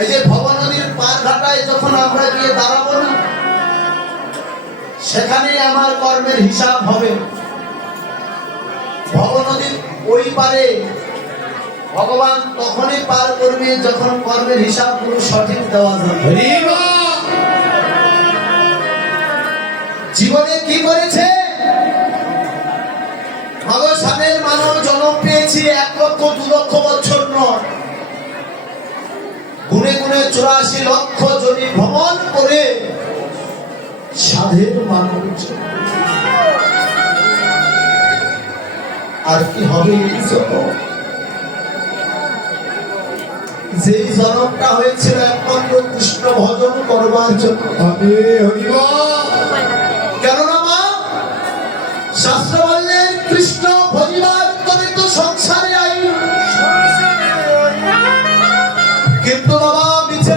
এই যে ভবা নদীর পার ঘাটায় যখন আমরা গিয়ে দাঁড়াবো না সেখানে আমার কর্মের হিসাব হবে। ওই পারে, ভগবান তখনই পার করবে যখন কর্মের হিসাব পুরো সঠিক দেওয়া যাবে। জীবনে কি করেছে? মানব জন্ম পেয়েছি এক লক্ষ, দু লক্ষ বছর নয়। গুনে গুনে চুরাশি লক্ষ জনি ভ্রমণ করে সাধের জন্ম। আর কি হবে এই জন্ম? যেই জনমটা হয়েছিল একমাত্র কৃষ্ণ ভজন করবার জন্য। কেননা মা শাস্ত্র বাবা মিছে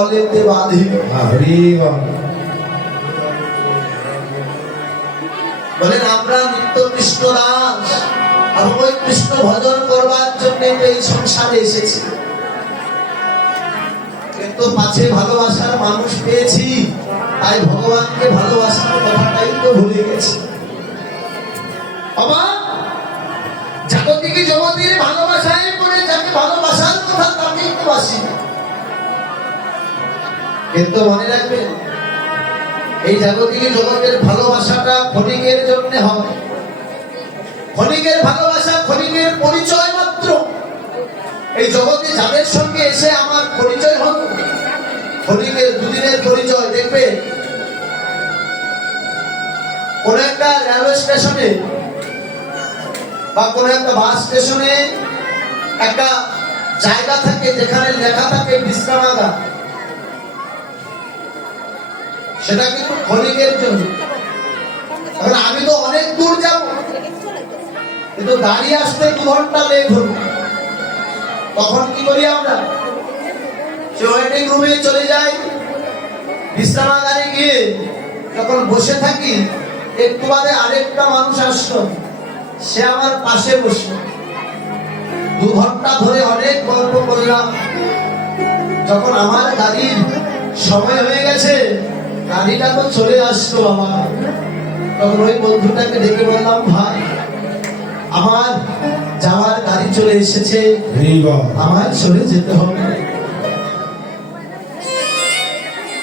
বলেতে বাঁধিল বল। বলেন আমরা নিত্য কৃষ্ণ দাস আর ওই কৃষ্ণ ভজন করবার জন্য এই সংসারে এসেছি। কিন্তু পাছে ভালোবাসার মানুষ পেয়েছি তাই ভগবানকে ভালোবাসার কথাটাই তো ভুলে কিন্তু মনে রাখবেন, এই জাগতিক জগতের ভালোবাসাটা ক্ষণিকের জন্য হবে। ক্ষণিকের ভালোবাসা, ক্ষণিকের পরিচয় মাত্র। এই জগতে যাদের সঙ্গে এসে আমার পরিচয় হল ক্ষণিকের দুদিনের পরিচয় দেখবে কোন একটা রেলওয়ে স্টেশনে বা কোন একটা বাস স্টেশনে একটা জায়গা থাকে যেখানে লেখা থাকে বিশ্রামাগার। সেটা কিন্তু ক্ষণিকের জন্য। এখন আমি তো অনেক দূর যাব। কিন্তু দাঁড়িয়ে আসতে দু ঘণ্টা লেট হলো। তখন কি করি আমরা? সে ওয়েটিং রুমে চলে যাই। বিশ্রামাগারে গিয়ে যখন বসে থাকি, একটু বাদে আরেকটা মানুষ আসলো। সে আমার পাশে বসল। দু ঘণ্টা ধরে অনেক গল্প করলাম। যখন আমার গাড়ির সময় হয়ে গেছে গাড়িটা তো চলে আসতো আমার। তখন ওই বন্ধুটাকে ডেকে বললাম ভাই আমার যাওয়ার গাড়ি চলে এসেছে। আমার চলে যেতে হবে।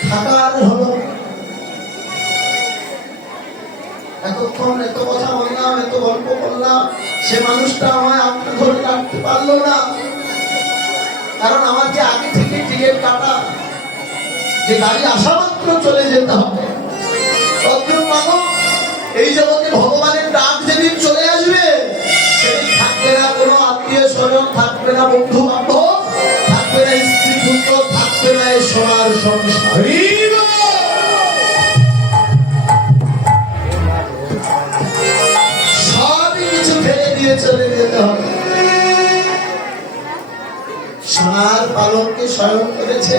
থাকার হলো। এতক্ষণ এত কথা বললাম এত গল্প করলাম। সে মানুষটা আমায় আপনি ধরে রাখতে পারল না। কারণ আমার যে আগে থেকে টিকিট কাটা যে গাড়ি আসা মাত্র চলে যেতে হবে। এই জগতে ভগবানের ডাক যেদিন চলে আসবে, সেদিন থাকবে না কোনো আত্মীয় স্বজন, থাকবে না বন্ধু বান্ধব থাকবে না স্ত্রী পুত্র থাকবে না এই সোনার সংসার। সবই কিছু ফেলে দিয়ে চলে যেতে হবে। সোনার পালনকে স্বয়ং করেছে।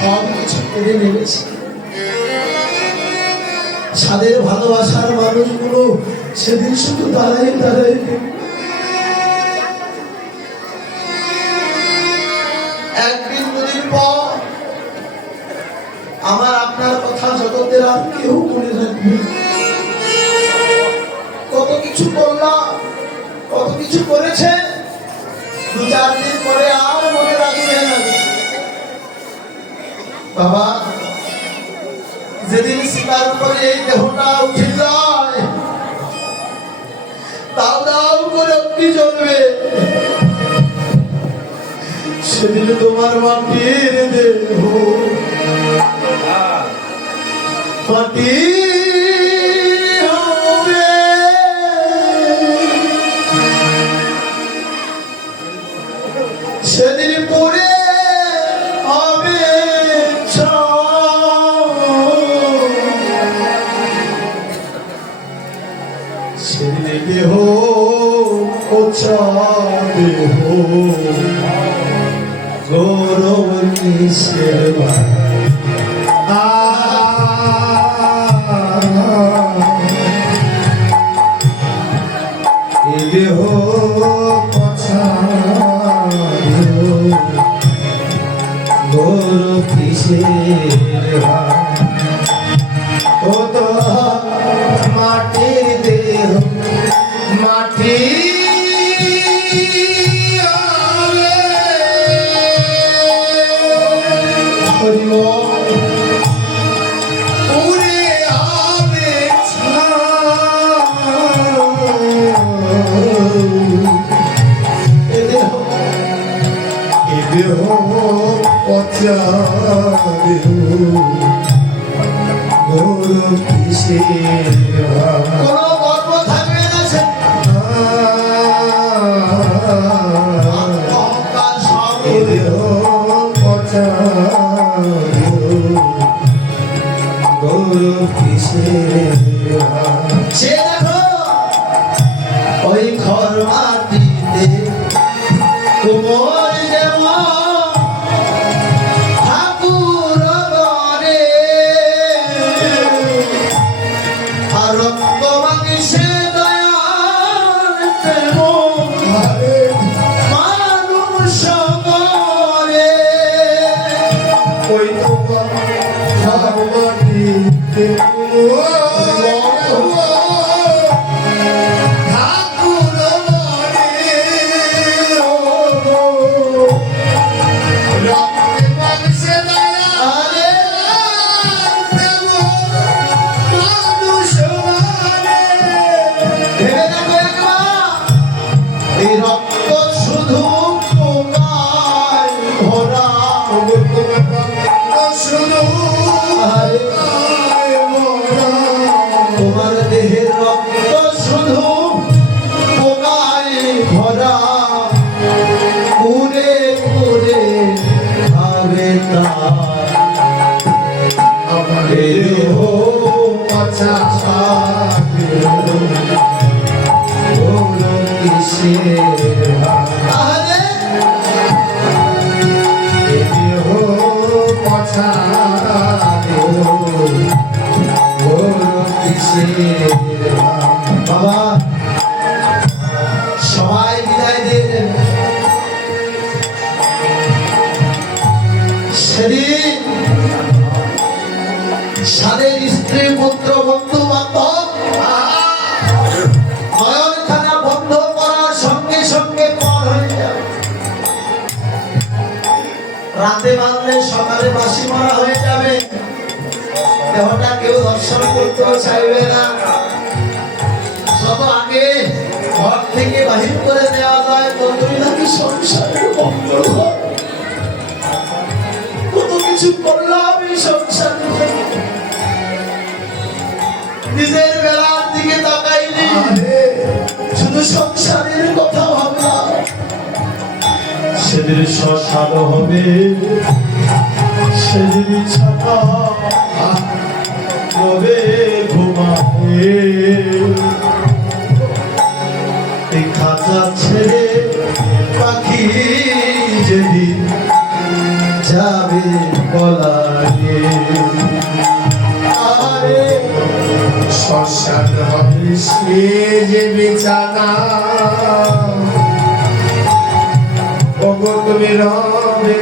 সব কিছু ভালোবাসার মানুষগুলো সেদিন শুধু দাঁড়াই দাঁড়াই একদিন দুদিন পর আমার আপনার কথা জগতের আর কেউ মনে রাখবে কত কিছু করলাম কত কিছু করেছে, দু চার দিন পরে আর বাবা, যেদিন সীতার উপরে এই দেহটা উঠে যায় দাও করে অগ্নি জ্বলবে। সেদিন তোমার মাটির দেহ মাটি সেদিন পরে দেহ গৌরব কিসের দেহ পছা দেহ গৌরব কিসের কোনো গর্ব থাকবে না সে অহংকার সব উড়ে দেহ পচা গৌর কিসের আমার করতেও চাইবে না। যত আগে ঘর থেকে বাহির করে দেওয়া যায় ততই নাকি সংসারের মঙ্গল কত কিছু করলাম এই সংসারে নিজের বেলার দিকে তাকাইনি। শুধু সংসারের কথা ভাবলাম। সেদিন শ্মশান হবে সেদিন ছাতা কবে ঘুমাবে এই খাঁচা ছেড়ে পাখি যেদিন যাবে বলারে আরে, শ্মশান হবে সে যে বিছানা তুমি রবে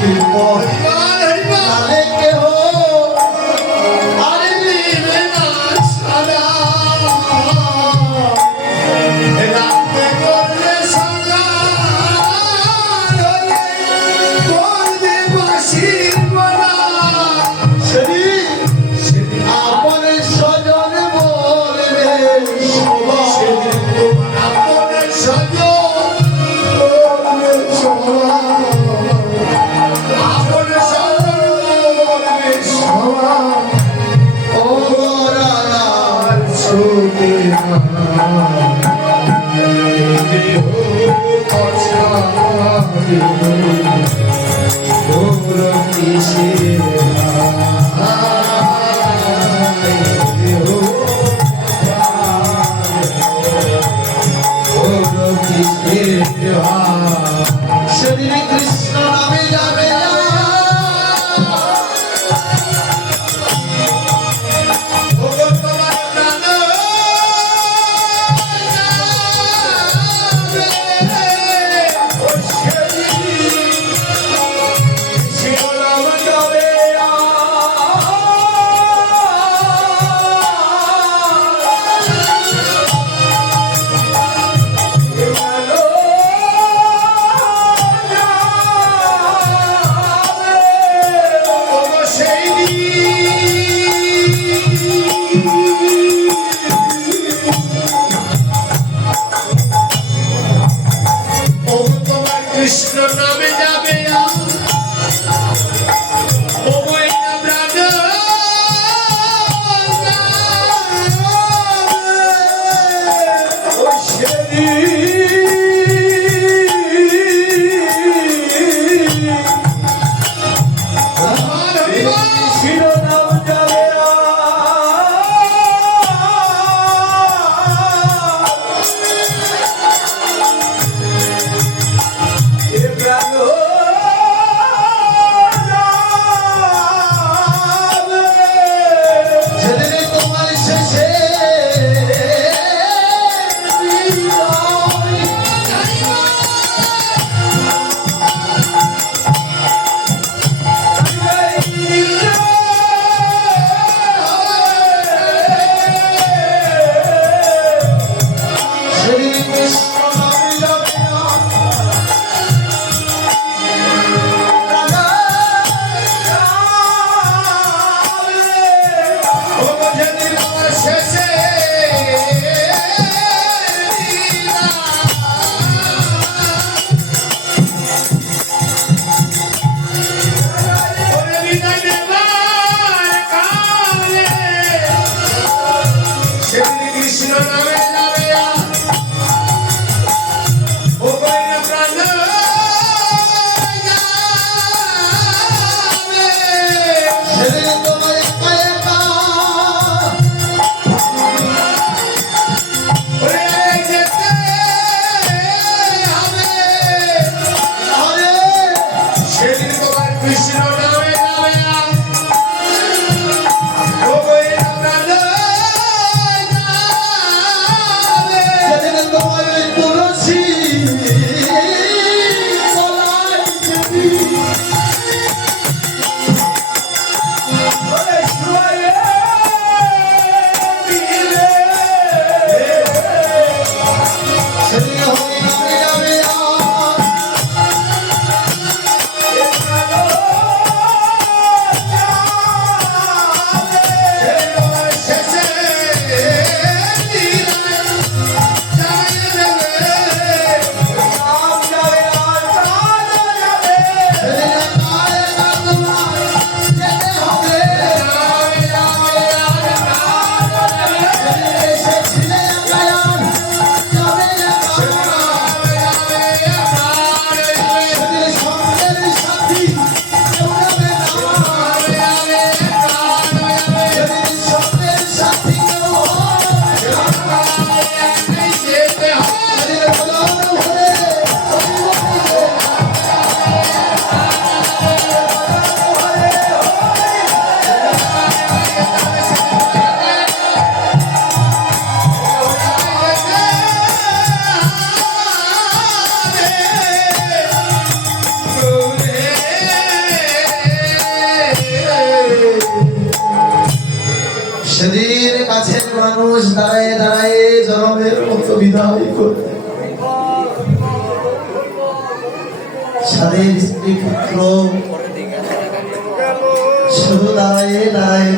পাখি হরিবল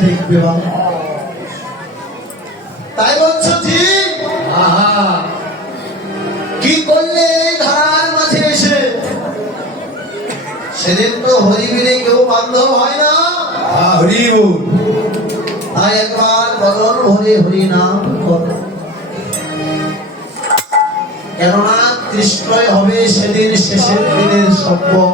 দেখবে তাই বলছো কি করলে ধারার মাঝে এসে সেদিন তো হরিবিনে কেউ বান্ধব হয় না। তাই একবার বদল হরে হরি নাম কর। কেননা কৃষ্ণই হবে সেদিন শেষের দিনের সম্ভব